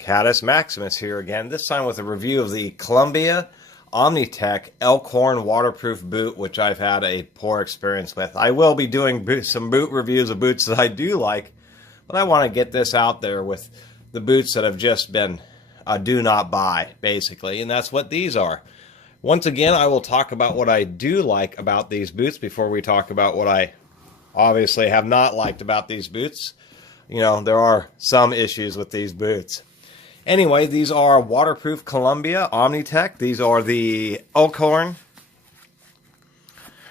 Catus Maximus here again, this time with a review of the Columbia Omnitech Elkhorn waterproof boot, which I've had a poor experience with. I will be doing some boot reviews of boots that I do like, but I want to get this out there with the boots that have just been do not buy, basically, and that's what these are. Once again, I will talk about what I do like about these boots before we talk about what I obviously have not liked about these boots. You know, there are some issues with these boots. Anyway, these are waterproof Columbia Omnitech. These are the Elkhorn.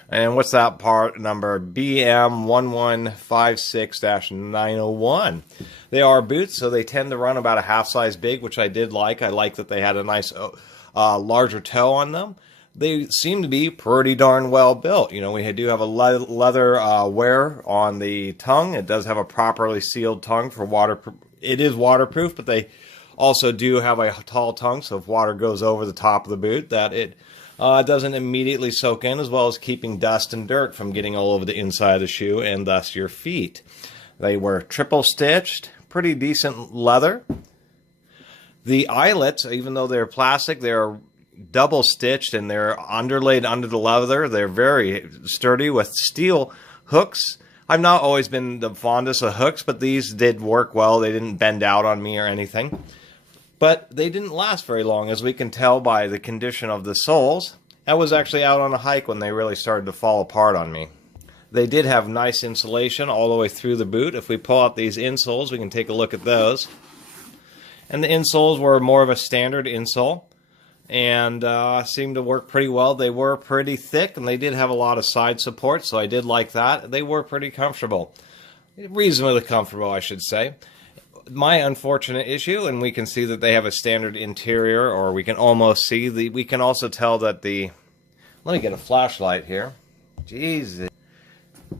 And what's that part number? BM1156-901. They are boots, so they tend to run about a half size big, which I did like. I like that they had a nice larger toe on them. They seem to be pretty darn well built. You know, we do have a leather wear on the tongue. It does have a properly sealed tongue for waterproof. It is waterproof, but they also do have a tall tongue, so if water goes over the top of the boot, that it doesn't immediately soak in, as well as keeping dust and dirt from getting all over the inside of the shoe and thus your feet. They were triple stitched, pretty decent leather. The eyelets, even though they're plastic, they're double stitched and they're underlaid under the leather. They're very sturdy with steel hooks. I've not always been the fondest of hooks, but these did work well. They didn't bend out on me or anything. But they didn't last very long, as we can tell by the condition of the soles. I was actually out on a hike when they really started to fall apart on me. They did have nice insulation all the way through the boot. If we pull out these insoles, we can take a look at those. And the insoles were more of a standard insole and seemed to work pretty well. They were pretty thick, and they did have a lot of side support, so I did like that. They were pretty comfortable. Reasonably comfortable, I should say. My unfortunate issue, and we can see that they have a standard interior, or we can almost see we can also tell that let me get a flashlight here. Jesus.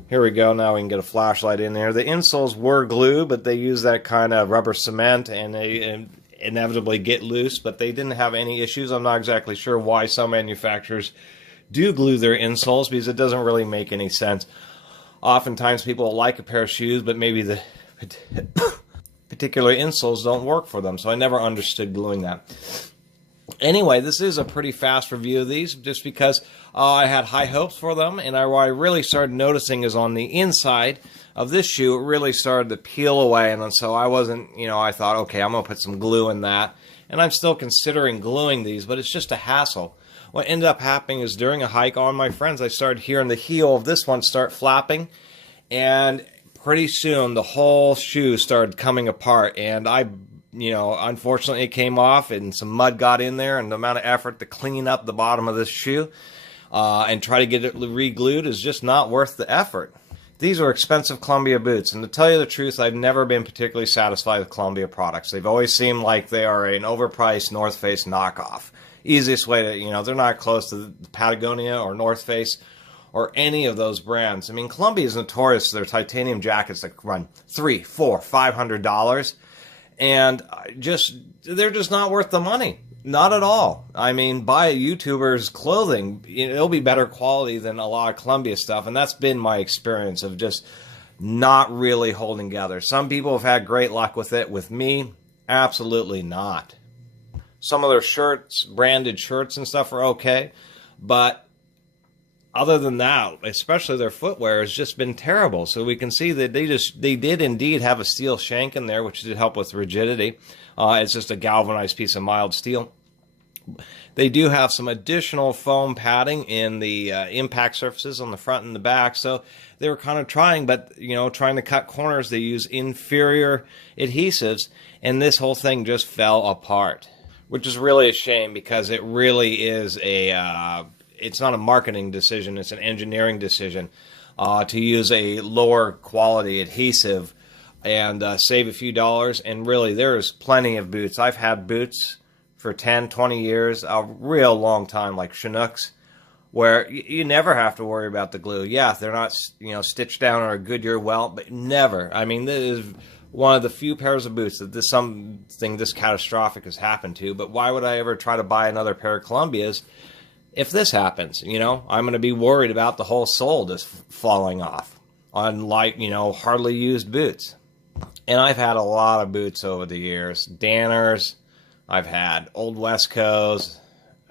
Here we go. Now we can get a flashlight in there. The insoles were glue, but they use that kind of rubber cement, and they inevitably get loose, but they didn't have any issues. I'm not exactly sure why some manufacturers do glue their insoles, because it doesn't really make any sense. Oftentimes people like a pair of shoes, but maybe the particular insoles don't work for them, so I never understood gluing that. Anyway, this is a pretty fast review of these, just because I had high hopes for them, and what I really started noticing is on the inside of this shoe, it really started to peel away, and so I wasn't, I thought, okay, I'm going to put some glue in that, and I'm still considering gluing these, but it's just a hassle. What ended up happening is during a hike on my friends, I started hearing the heel of this one start flapping, and pretty soon the whole shoe started coming apart, and unfortunately it came off and some mud got in there, and the amount of effort to clean up the bottom of this shoe and try to get it re-glued is just not worth the effort. These are expensive Columbia boots, and to tell you the truth, I've never been particularly satisfied with Columbia products. They've always seemed like they are an overpriced North Face knockoff. Easiest way to, they're not close to Patagonia or North Face or any of those brands. I mean, Columbia is notorious for their titanium jackets that run $300, $400, $500, and they're just not worth the money. Not at all. I mean, buy a YouTuber's clothing. It'll be better quality than a lot of Columbia stuff, and that's been my experience of just not really holding together. Some people have had great luck with it. With me, absolutely not. Some of their shirts, branded shirts and stuff, are okay, but other than that, especially their footwear, has just been terrible. So we can see that they did indeed have a steel shank in there, which did help with rigidity. It's just a galvanized piece of mild steel. They do have some additional foam padding in the impact surfaces on the front and the back. So they were kind of trying, but trying to cut corners, they use inferior adhesives, and this whole thing just fell apart, which is really a shame, because it really is it's not a marketing decision, it's an engineering decision to use a lower quality adhesive and save a few dollars. And really, there's plenty of boots. I've had boots for 10, 20 years, a real long time, like Chinooks, where you never have to worry about the glue. Yeah, they're not stitched down or a Goodyear welt, but never. I mean, this is one of the few pairs of boots that something this catastrophic has happened to. But why would I ever try to buy another pair of Columbias if this happens? I'm going to be worried about the whole sole just falling off on hardly used boots. And I've had a lot of boots over the years. Danners, I've had Old West Coast.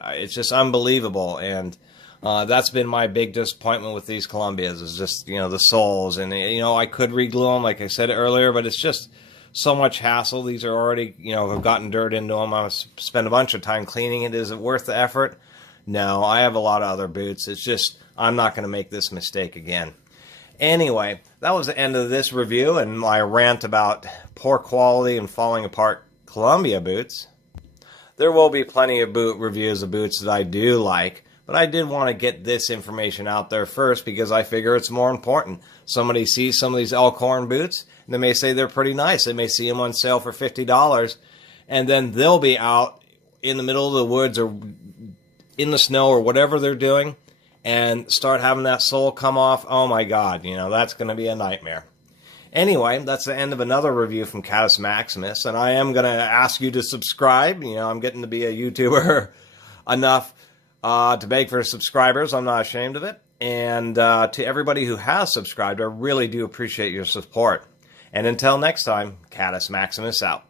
It's just unbelievable. And that's been my big disappointment with these Columbias, is just, the soles. And, I could reglue them, like I said earlier, but it's just so much hassle. These are already, have gotten dirt into them. I spent a bunch of time cleaning it. Is it worth the effort? No, I have a lot of other boots. It's just, I'm not going to make this mistake again. Anyway, that was the end of this review and my rant about poor quality and falling apart Columbia boots. There will be plenty of boot reviews of boots that I do like, but I did want to get this information out there first because I figure it's more important. Somebody sees some of these Elkhorn boots, and they may say they're pretty nice. They may see them on sale for $50, and then they'll be out in the middle of the woods or in the snow or whatever they're doing, and start having that sole come off. Oh my God, that's going to be a nightmare. Anyway, that's the end of another review from Catus Maximus, and I am going to ask you to subscribe. I'm getting to be a YouTuber enough to beg for subscribers. I'm not ashamed of it. And to everybody who has subscribed, I really do appreciate your support. And until next time, Catus Maximus out.